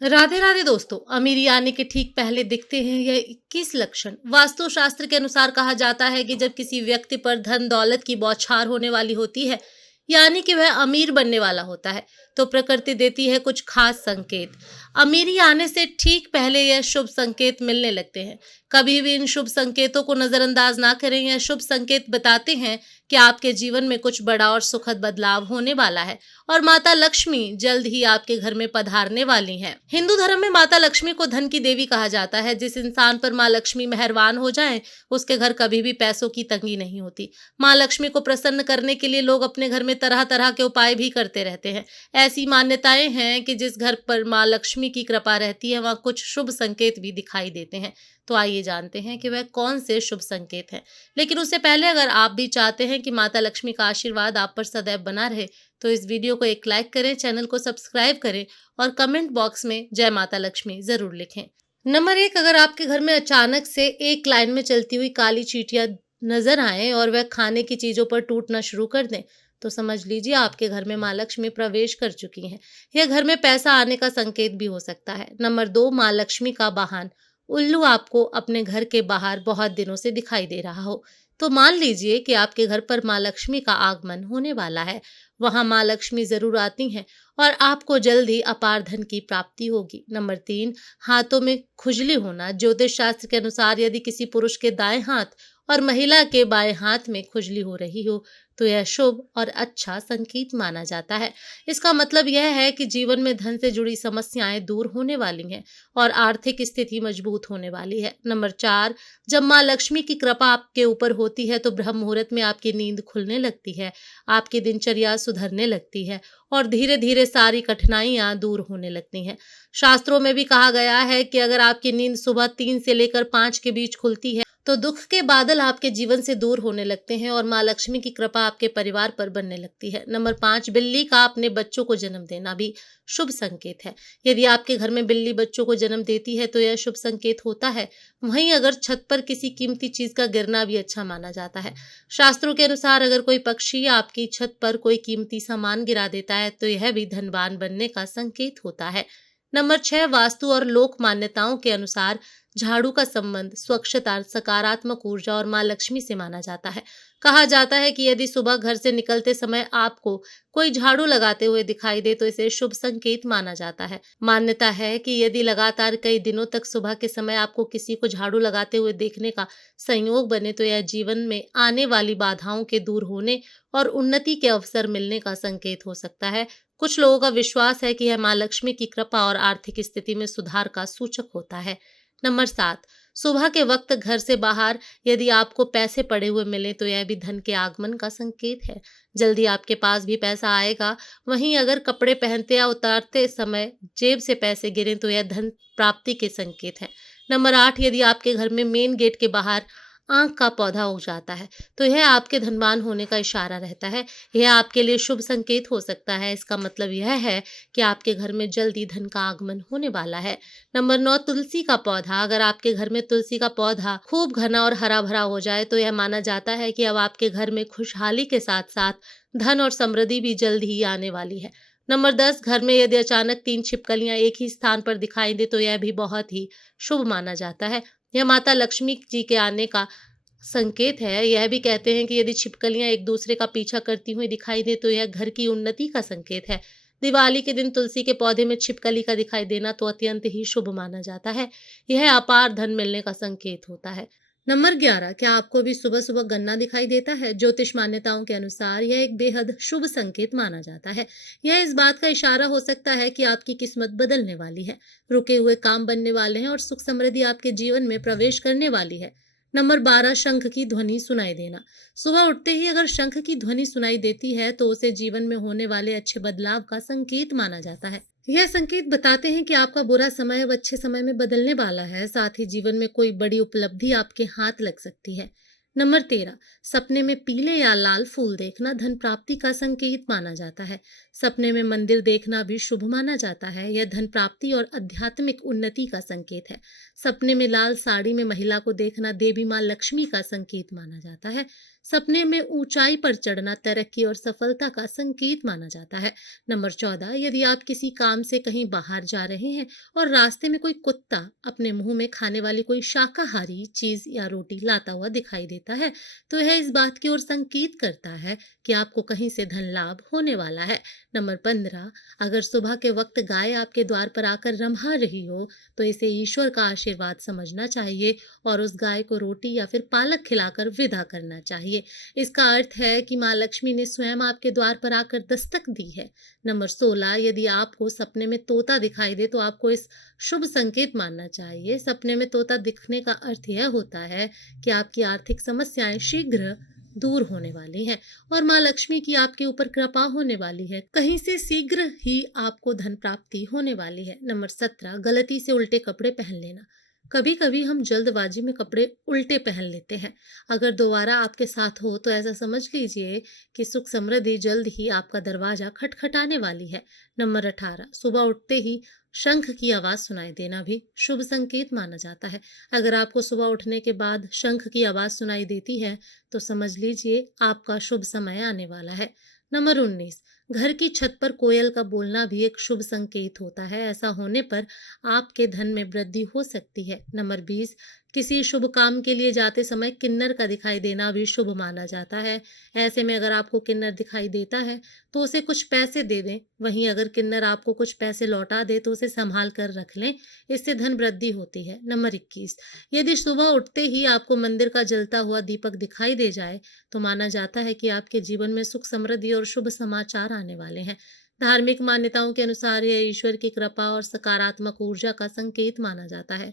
राधे राधे दोस्तों। अमीरी आने के ठीक पहले दिखते हैं यह 21 लक्षण। वास्तुशास्त्र के अनुसार कहा जाता है कि जब किसी व्यक्ति पर धन दौलत की बौछार होने वाली होती है, यानी कि वह अमीर बनने वाला होता है, तो प्रकृति देती है कुछ खास संकेत। अमीरी आने से ठीक पहले यह शुभ संकेत मिलने लगते हैं। कभी भी इन शुभ संकेतों को नजरअंदाज ना करें। यह शुभ संकेत बताते हैं कि आपके जीवन में कुछ बड़ा और सुखद बदलाव होने वाला है और माता लक्ष्मी जल्द ही आपके घर में पधारने वाली हैं। हिंदू धर्म में माता लक्ष्मी को धन की देवी कहा जाता है। जिस इंसान पर माँ लक्ष्मी मेहरबान हो जाएं, उसके घर कभी भी पैसों की तंगी नहीं होती। माँ लक्ष्मी को प्रसन्न करने के लिए लोग अपने घर में तरह तरह के उपाय भी करते रहते हैं। ऐसी मान्यताएं हैं कि जिस घर पर माँ लक्ष्मी की कृपा रहती है, वहाँ कुछ शुभ संकेत भी दिखाई देते हैं। तो आइए जानते हैं कि वह कौन से शुभ संकेत हैं। लेकिन उससे पहले अगर आप भी चाहते हैं कि माता लक्ष्मी का आशीर्वाद आप पर सदैव बना रहे, तो इस वीडियो को एक लाइक करें, चैनल को सब्सक्राइब करें और कमेंट बॉक्स में जय माता लक्ष्मी जरूर लिखें। नंबर 1, अगर आपके घर में अचानक से एक लाइन में चलती हुई काली चींटियां नजर आए और वह खाने की चीजों पर टूटना शुरू कर दें, तो समझ लीजिए आपके घर में माँ लक्ष्मी प्रवेश कर चुकी हैं। यह घर में पैसा आने का संकेत भी हो सकता है। नंबर 2, माँ लक्ष्मी का वाहन उल्लू आपको अपने घर के बाहर बहुत दिनों से दिखाई दे रहा हो, तो मान लीजिए कि आपके घर पर माँ लक्ष्मी का आगमन होने वाला है। वहां माँ लक्ष्मी जरूर आती हैं और आपको जल्द ही अपार धन की प्राप्ति होगी। नंबर 3, हाथों में खुजली होना। ज्योतिष शास्त्र के अनुसार यदि किसी पुरुष के दाएं हाथ और महिला के बाएं हाथ में खुजली हो रही हो, तो यह शुभ और अच्छा संकेत माना जाता है। इसका मतलब यह है कि जीवन में धन से जुड़ी समस्याएं दूर होने वाली हैं और आर्थिक स्थिति मजबूत होने वाली है। नंबर 4, जब माँ लक्ष्मी की कृपा आपके ऊपर होती है तो ब्रह्म मुहूर्त में आपकी नींद खुलने लगती है, आपकी दिनचर्या सुधरने लगती है और धीरे धीरे सारी कठिनाइयां दूर होने लगती हैं। शास्त्रों में भी कहा गया है कि अगर आपकी नींद सुबह 3 से लेकर 5 के बीच खुलती है, तो दुख के बादल आपके जीवन से दूर होने लगते हैं और माँ लक्ष्मी की कृपा आपके परिवार पर बनने लगती है। नंबर 5, बिल्ली का अपने बच्चों को जन्म देना भी शुभ संकेत है। यदि आपके घर में बिल्ली बच्चों को जन्म देती है तो यह शुभ संकेत होता है। वहीं अगर छत पर किसी कीमती चीज का गिरना भी अच्छा माना जाता है। शास्त्रों के अनुसार अगर कोई पक्षी आपकी छत पर कोई कीमती सामान गिरा देता है तो यह भी धनवान बनने का संकेत होता है। नंबर 6, वास्तु और लोक मान्यताओं के अनुसार झाड़ू का संबंध स्वच्छता, सकारात्मक ऊर्जा और माँ लक्ष्मी से माना जाता है। कहा जाता है कि यदि सुबह घर से निकलते समय आपको कोई झाड़ू लगाते हुए दिखाई दे तो इसे शुभ संकेत माना जाता है। मान्यता है कि यदि लगातार कई दिनों तक सुबह के समय आपको किसी को झाड़ू लगाते हुए देखने का संयोग बने तो यह जीवन में आने वाली बाधाओं के दूर होने और उन्नति के अवसर मिलने का संकेत हो सकता है। कुछ लोगों का विश्वास है कि यह माँ लक्ष्मी की कृपा और आर्थिक स्थिति में सुधार का सूचक होता है। नंबर 7, सुबह के वक्त घर से बाहर यदि आपको पैसे पड़े हुए मिले तो यह भी धन के आगमन का संकेत है। जल्दी आपके पास भी पैसा आएगा। वहीं अगर कपड़े पहनते या उतारते समय जेब से पैसे गिरें तो यह धन प्राप्ति के संकेत है। नंबर 8, यदि आपके घर में मेन गेट के बाहर आंख का पौधा उग जाता है तो यह आपके धनवान होने का इशारा रहता है। यह आपके लिए शुभ संकेत हो सकता है। इसका मतलब यह है कि आपके घर में जल्दी धन का आगमन होने वाला है। नंबर 9, तुलसी का पौधा। अगर आपके घर में तुलसी का पौधा खूब घना और हरा भरा हो जाए तो यह माना जाता है कि अब आपके घर में खुशहाली के साथ साथ धन और समृद्धि भी जल्द ही आने वाली है। नंबर 10, घर में यदि अचानक 3 छिपकलियां एक ही स्थान पर दिखाई दे तो यह भी बहुत ही शुभ माना जाता है। यह माता लक्ष्मी जी के आने का संकेत है। यह भी कहते हैं कि यदि छिपकलियां एक दूसरे का पीछा करती हुई दिखाई दे तो यह घर की उन्नति का संकेत है। दिवाली के दिन तुलसी के पौधे में छिपकली का दिखाई देना तो अत्यंत ही शुभ माना जाता है। यह अपार धन मिलने का संकेत होता है। नंबर 11, क्या आपको भी सुबह सुबह गन्ना दिखाई देता है? ज्योतिष मान्यताओं के अनुसार यह एक बेहद शुभ संकेत माना जाता है। यह इस बात का इशारा हो सकता है कि आपकी किस्मत बदलने वाली है, रुके हुए काम बनने वाले हैं और सुख समृद्धि आपके जीवन में प्रवेश करने वाली है। नंबर 12, शंख की ध्वनि सुनाई देना। सुबह उठते ही अगर शंख की ध्वनि सुनाई देती है तो उसे जीवन में होने वाले अच्छे बदलाव का संकेत माना जाता है। यह संकेत बताते हैं कि आपका बुरा समय अब अच्छे समय में बदलने वाला है। साथ ही जीवन में कोई बड़ी उपलब्धि आपके हाथ लग सकती है। नंबर 13, सपने में पीले या लाल फूल देखना धन प्राप्ति का संकेत माना जाता है। सपने में मंदिर देखना भी शुभ माना जाता है। यह धन प्राप्ति और आध्यात्मिक उन्नति का संकेत है। सपने में लाल साड़ी में महिला को देखना देवी माँ लक्ष्मी का संकेत माना जाता है। सपने में ऊंचाई पर चढ़ना तरक्की और सफलता का संकेत माना जाता है। नंबर 14, यदि आप किसी काम से कहीं बाहर जा रहे हैं और रास्ते में कोई कुत्ता अपने मुंह में खाने वाली कोई शाकाहारी चीज या रोटी लाता हुआ दिखाई देता है, तो यह इस बात की ओर संकेत करता है कि आपको कहीं से धन लाभ होने वाला है। नंबर 15, अगर सुबह के वक्त गाय आपके द्वार पर आकर रम्हा रही हो, तो इसे ईश्वर का आशीर्वाद समझना चाहिए और उस गाय को रोटी या फिर पालक खिलाकर विदा करना चाहिए। इसका अर्थ है कि माँ लक्ष्मी ने स्वयं आपके द्वार पर आकर दस्तक दी है। नंबर 16, यदि आपको सपने में तोता दिखाई दे तो आपको इस शुभ संकेत मानना चाहिए। सपने में तोता दिखने का अर्थ यह होता है कि आपकी आर्थिक समस्याएं शीघ्र दूर होने वाली हैं और माँ लक्ष्मी की आपके ऊपर कृपा होने वाली है। कहीं से शीघ्र ही आपको धन प्राप्ति होने वाली है। नंबर 17, गलती से उल्टे कपड़े पहन लेना। कभी कभी हम जल्दबाजी में कपड़े उल्टे पहन लेते हैं। अगर दोबारा आपके साथ हो तो ऐसा समझ लीजिए कि सुख समृद्धि जल्द ही आपका दरवाजा खटखटाने वाली है। नंबर 18, सुबह उठते ही शंख की आवाज सुनाई देना भी शुभ संकेत माना जाता है। अगर आपको सुबह उठने के बाद शंख की आवाज सुनाई देती है तो समझ लीजिए आपका शुभ समय आने वाला है। नंबर 19, घर की छत पर कोयल का बोलना भी एक शुभ संकेत होता है। ऐसा होने पर आपके धन में वृद्धि हो सकती है। नंबर 20, किसी शुभ काम के लिए जाते समय किन्नर का दिखाई देना भी शुभ माना जाता है। ऐसे में अगर आपको किन्नर दिखाई देता है तो उसे कुछ पैसे दे दें। वहीं अगर किन्नर आपको कुछ पैसे लौटा दे तो उसे संभाल कर रख लें, इससे धन वृद्धि होती है। नंबर 21, यदि सुबह उठते ही आपको मंदिर का जलता हुआ दीपक दिखाई दे जाए तो माना जाता है कि आपके जीवन में सुख समृद्धि और शुभ समाचार आने वाले हैं। धार्मिक मान्यताओं के अनुसार यह ईश्वर की कृपा और सकारात्मक ऊर्जा का संकेत माना जाता है।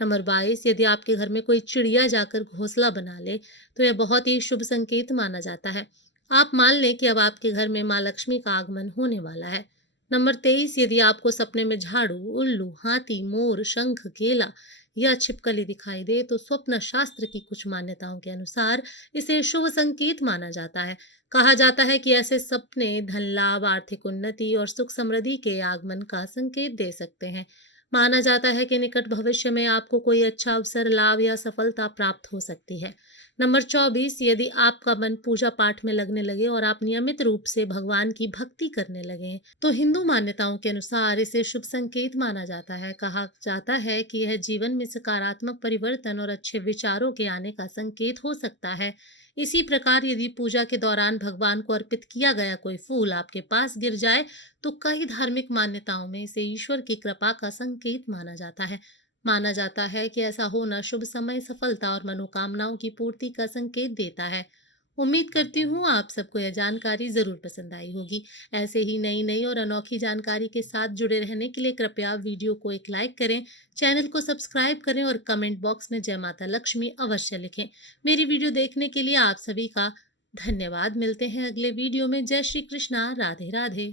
नंबर 22, यदि आपके घर में कोई चिड़िया जाकर घोंसला बना ले तो यह बहुत ही शुभ संकेत माना जाता है। आप मान लें कि अब आपके घर में माँ लक्ष्मी का आगमन होने वाला है। नंबर 23, यदि आपको सपने में झाड़ू, उल्लू, हाथी, मोर, शंख, केला या छिपकली दिखाई दे तो स्वप्न शास्त्र की कुछ मान्यताओं के अनुसार इसे शुभ संकेत माना जाता है। कहा जाता है कि ऐसे सपने धन लाभ, आर्थिक उन्नति और सुख समृद्धि के आगमन का संकेत दे सकते हैं। माना जाता है कि निकट भविष्य में आपको कोई अच्छा अवसर, लाभ या सफलता प्राप्त हो सकती है। नंबर 24, यदि आपका मन पूजा पाठ में लगने लगे और आप नियमित रूप से भगवान की भक्ति करने लगे तो हिंदू मान्यताओं के अनुसार इसे शुभ संकेत माना जाता है। कहा जाता है कि यह जीवन में सकारात्मक परिवर्तन और अच्छे विचारों के आने का संकेत हो सकता है। इसी प्रकार यदि पूजा के दौरान भगवान को अर्पित किया गया कोई फूल आपके पास गिर जाए तो कई धार्मिक मान्यताओं में इसे ईश्वर की कृपा का संकेत माना जाता है। माना जाता है कि ऐसा होना शुभ समय, सफलता और मनोकामनाओं की पूर्ति का संकेत देता है। उम्मीद करती हूँ आप सबको यह जानकारी जरूर पसंद आई होगी। ऐसे ही नई नई और अनोखी जानकारी के साथ जुड़े रहने के लिए कृपया वीडियो को एक लाइक करें, चैनल को सब्सक्राइब करें और कमेंट बॉक्स में जय माता लक्ष्मी अवश्य लिखें। मेरी वीडियो देखने के लिए आप सभी का धन्यवाद। मिलते हैं अगले वीडियो में। जय श्री कृष्णा, राधे राधे।